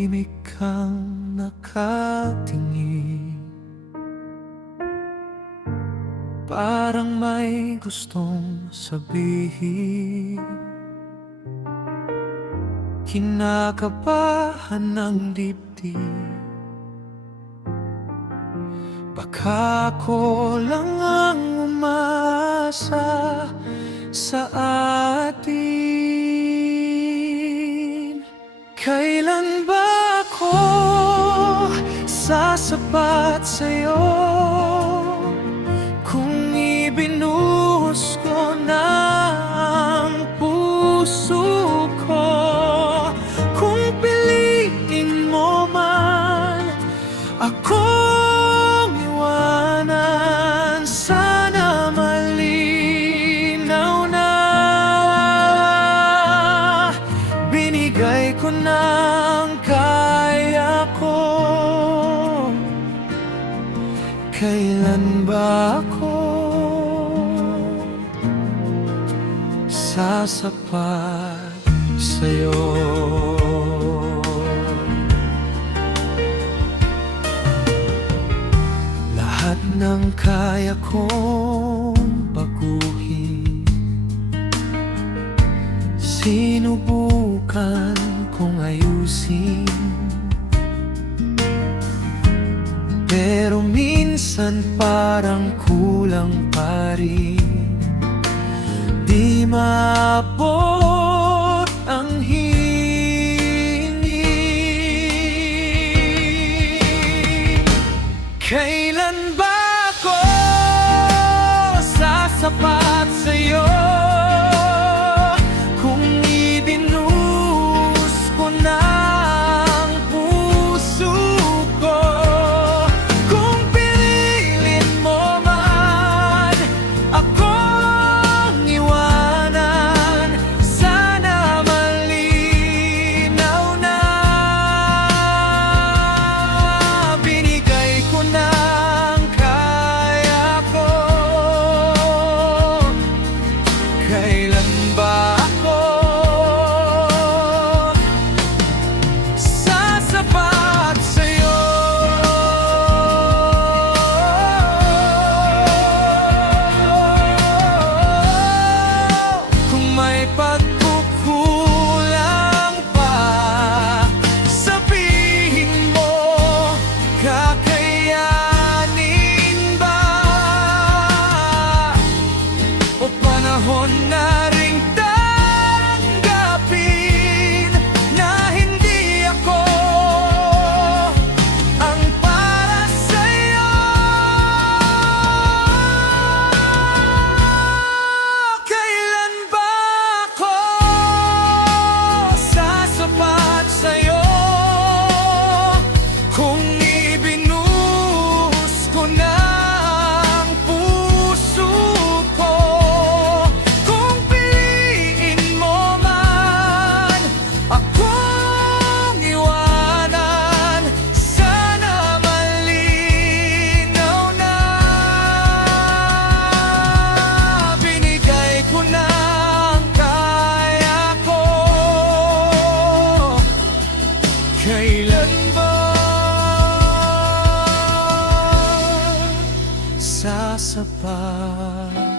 tahimik kang nakatingin, parang may gustong sabihin. Kinakabahan ng dibdib, baka ako lang ang umasa sa atin. Kailan ba ako sasapat sa'yo? Kung ibinuhos ko na ang puso ko, kung piliin mo man akong iwanan, sana malinaw na. Binigay ko na ang kaya ko. Kailan ba ako sasapat sa'yo? Lahat ng kaya kong baguhin, sinubukan kong ayusin, pero minsan parang kulang pa rin. Di maabot ang hingin. Kailan ba ako sasapat sa'yo? Kung ibinuhos ko na ang puso ko, kung piliin mo man akong iwanan, sana malinaw na. Binigay ko na ang kaya ko. Kailan ba ako sasapat sa'yo? Kung may pagkukulang pa, sabihin mo, kakayanin ba? O panahon na ring tanggapin na hindi ako ang para sa'yo? Kailan ba ako sasapat sa'yo? Kung ibinuhos ko na ang puso ko, kung piliin mo man akong iwanan, sana malinaw na. Binigay ko na ang kaya ko. Kailan ba sasapat